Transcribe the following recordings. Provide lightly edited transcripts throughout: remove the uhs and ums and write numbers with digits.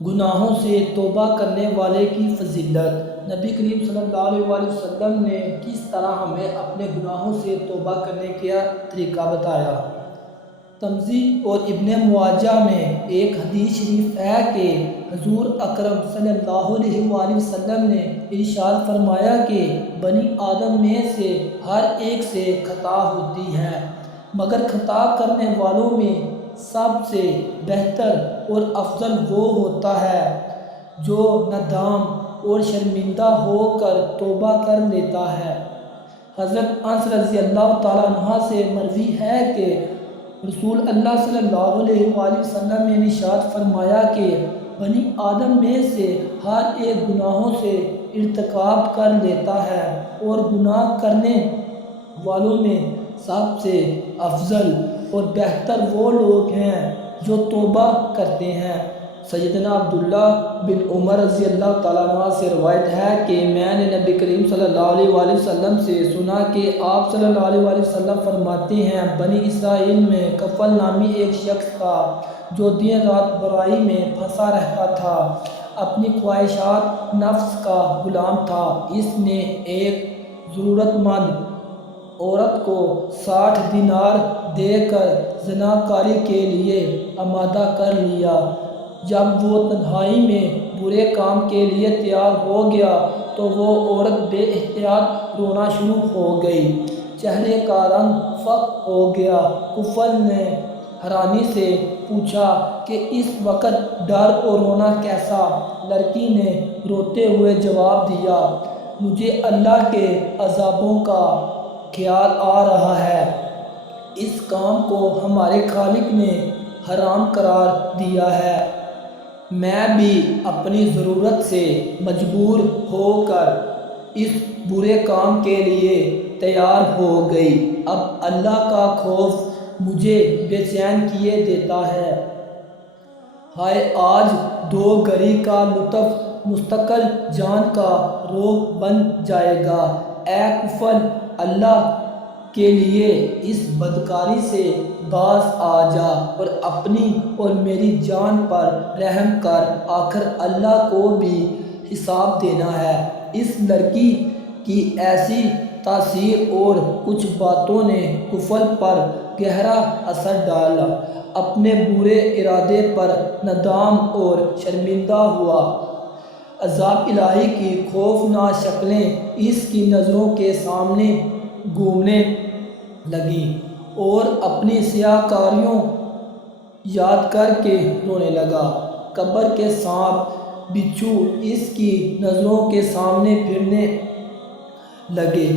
گناہوں سے توبہ کرنے والے کی فضیلت۔ نبی کریم صلی اللہ علیہ وسلم نے کس طرح ہمیں اپنے گناہوں سے توبہ کرنے کا طریقہ بتایا۔ ترمذی اور ابن ماجہ میں ایک حدیث شریف ہے کہ حضور اکرم صلی اللہ علیہ وآلہ وسلم نے ارشاد فرمایا کہ بنی آدم میں سے ہر ایک سے خطا ہوتی ہے، مگر خطا کرنے والوں میں سب سے بہتر اور افضل وہ ہوتا ہے جو ندام اور شرمندہ ہو کر توبہ کر لیتا ہے۔ حضرت انس رضی اللہ تعالیٰ عنہ سے مروی ہے کہ رسول اللہ صلی اللہ علیہ وآلہ وسلم نے ارشاد فرمایا کہ بنی آدم میں سے ہر ایک گناہوں سے ارتکاب کر لیتا ہے، اور گناہ کرنے والوں میں سب سے افضل اور بہتر وہ لوگ ہیں جو توبہ کرتے ہیں۔ سیدنا عبداللہ بن عمر رضی اللہ تعالیٰ عنہ سے روایت ہے کہ میں نے نبی کریم صلی اللہ علیہ وآلہ وسلم سے سنا کہ آپ صلی اللہ علیہ وآلہ وسلم فرماتے ہیں، بنی اسرائیل میں کفل نامی ایک شخص تھا جو دن رات برائی میں پھنسا رہتا تھا، اپنی خواہشات نفس کا غلام تھا۔ اس نے ایک ضرورت مند عورت کو 60 دینار دے کر زناکاری کے لیے آمادہ کر لیا۔ جب وہ تنہائی میں برے کام کے لیے تیار ہو گیا تو وہ عورت بے احتیاط رونا شروع ہو گئی، چہرے کا رنگ فاقہ ہو گیا۔ کفل نے حیرانی سے پوچھا کہ اس وقت ڈر اور رونا کیسا؟ لڑکی نے روتے ہوئے جواب دیا، مجھے اللہ کے عذابوں کا خیال آ رہا ہے، اس کام کو ہمارے خالق نے حرام قرار دیا ہے۔ میں بھی اپنی ضرورت سے مجبور ہو کر اس برے کام کے لیے تیار ہو گئی۔ اب اللہ کا خوف مجھے بے چین کیے دیتا ہے۔ ہائے آج دو گھری کا لطف مستقل جان کا روگ بن جائے گا۔ اے کفل، اللہ کے لیے اس بدکاری سے باز آ جا اور اپنی اور میری جان پر رحم کر، آخر اللہ کو بھی حساب دینا ہے۔ اس لڑکی کی ایسی تاثیر اور کچھ باتوں نے کفل پر گہرا اثر ڈالا۔ اپنے برے ارادے پر ندام اور شرمندہ ہوا۔ عذاب الہی کی خوفناک شکلیں اس کی نظروں کے سامنے گھومنے لگیں اور اپنی سیاہ کاریوں یاد کر کے رونے لگا۔ قبر کے سانپ بچھو اس کی نظروں کے سامنے پھرنے لگے۔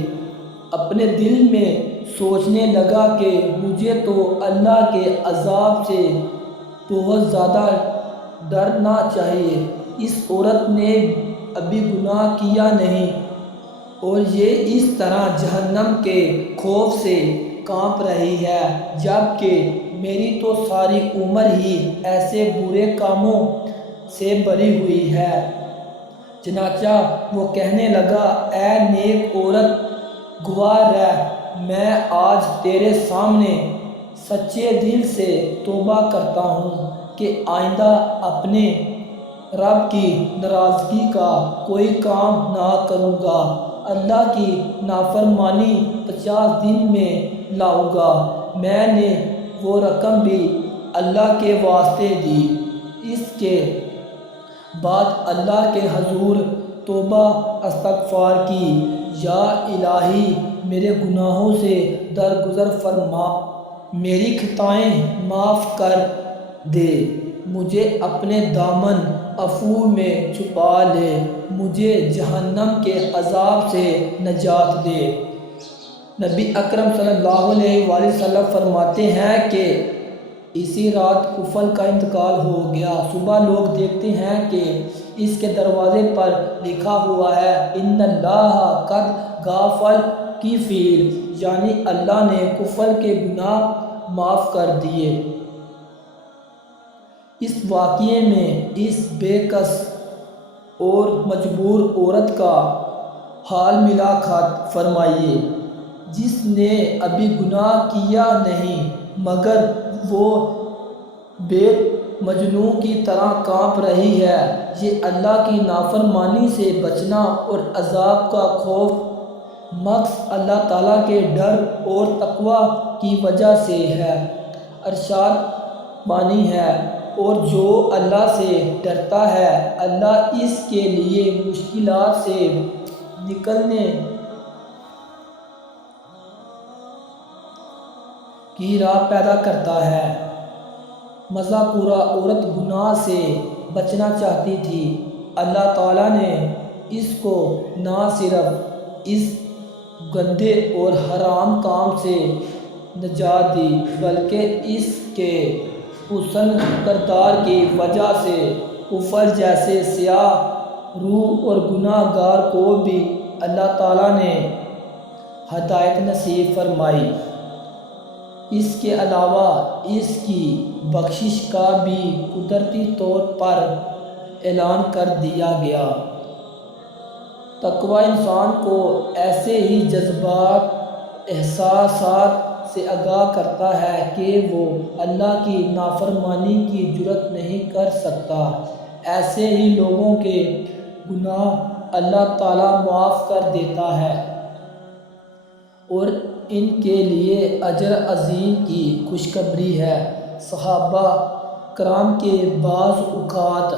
اپنے دل میں سوچنے لگا کہ مجھے تو اللہ کے عذاب سے بہت زیادہ ڈرنا چاہیے۔ اس عورت نے ابھی گناہ کیا نہیں اور یہ اس طرح جہنم کے خوف سے کانپ رہی ہے، جبکہ میری تو ساری عمر ہی ایسے برے کاموں سے بھری ہوئی ہے۔ چنانچہ وہ کہنے لگا، اے نیک عورت، گواہ رہ، میں آج تیرے سامنے سچے دل سے توبہ کرتا ہوں کہ آئندہ اپنے رب کی ناراضگی کا کوئی کام نہ کروں گا، اللہ کی نافرمانی 50 دن میں لاؤں گا۔ میں نے وہ رقم بھی اللہ کے واسطے دی۔ اس کے بعد اللہ کے حضور توبہ استغفار کی، یا الہی میرے گناہوں سے درگزر فرما، میری خطائیں معاف کر دے، مجھے اپنے دامن عفو میں چھپا لے، مجھے جہنم کے عذاب سے نجات دے۔ نبی اکرم صلی اللہ علیہ وآلہ وسلم فرماتے ہیں کہ اسی رات کفل کا انتقال ہو گیا۔ صبح لوگ دیکھتے ہیں کہ اس کے دروازے پر لکھا ہوا ہے، ان اللہ قد غفر کی فیل، یعنی اللہ نے کفل کے گناہ معاف کر دیے۔ اس واقعے میں اس بے کس اور مجبور عورت کا حال ملاحظہ فرمائیے، جس نے ابھی گناہ کیا نہیں، مگر وہ بے مجنوں کی طرح کانپ رہی ہے۔ یہ اللہ کی نافرمانی سے بچنا اور عذاب کا خوف محض اللہ تعالیٰ کے ڈر اور تقوی کی وجہ سے ہے۔ ارشاد بانی ہے، اور جو اللہ سے ڈرتا ہے اللہ اس کے لیے مشکلات سے نکلنے کی راہ پیدا کرتا ہے۔ مزہ پورا عورت گناہ سے بچنا چاہتی تھی، اللہ تعالیٰ نے اس کو نہ صرف اس گندے اور حرام کام سے نجات دی بلکہ اس کے حسن کردار کی وجہ سے کفر جیسے سیاہ روح اور گناہ گار کو بھی اللہ تعالیٰ نے ہدایت نصیب فرمائی۔ اس کے علاوہ اس کی بخشش کا بھی قدرتی طور پر اعلان کر دیا گیا۔ تقوی انسان کو ایسے ہی جذبات احساسات سے آگاہ کرتا ہے کہ وہ اللہ کی نافرمانی کی جرات نہیں کر سکتا۔ ایسے ہی لوگوں کے گناہ اللہ تعالیٰ معاف کر دیتا ہے اور ان کے لیے اجر عظیم کی خوشخبری ہے۔ صحابہ کرام کے بعض اوقات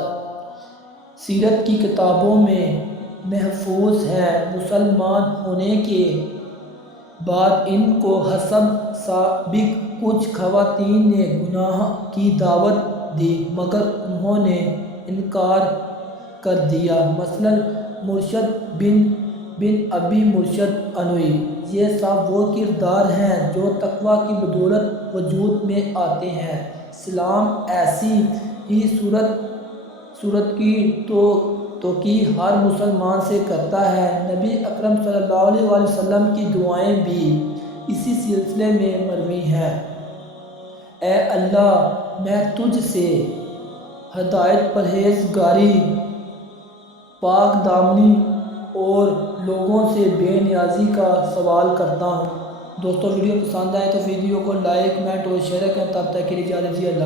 سیرت کی کتابوں میں محفوظ ہیں۔ مسلمان ہونے کے بعد ان کو حسب سابق کچھ خواتین نے گناہ کی دعوت دی مگر انہوں نے انکار کر دیا، مثلاً مرشد بن ابی مرشد عنوی۔ یہ سب وہ کردار ہیں جو تقوی کی بدولت وجود میں آتے ہیں۔ اسلام ایسی ہی صورت کی توقیر ہر مسلمان سے کرتا ہے۔ نبی اکرم صلی اللہ علیہ وسلم کی دعائیں بھی اسی سلسلے میں مروی ہیں۔ اے اللہ، میں تجھ سے ہدایت، پرہیزگاری، پاک دامنی اور لوگوں سے بے نیازی کا سوال کرتا ہوں۔ دوستو ویڈیو پسند آئے تو ویڈیو کو لائک، کمنٹ اور شیئر کریں۔ تب تک کے لیے اجازت دیجیے۔ اللہ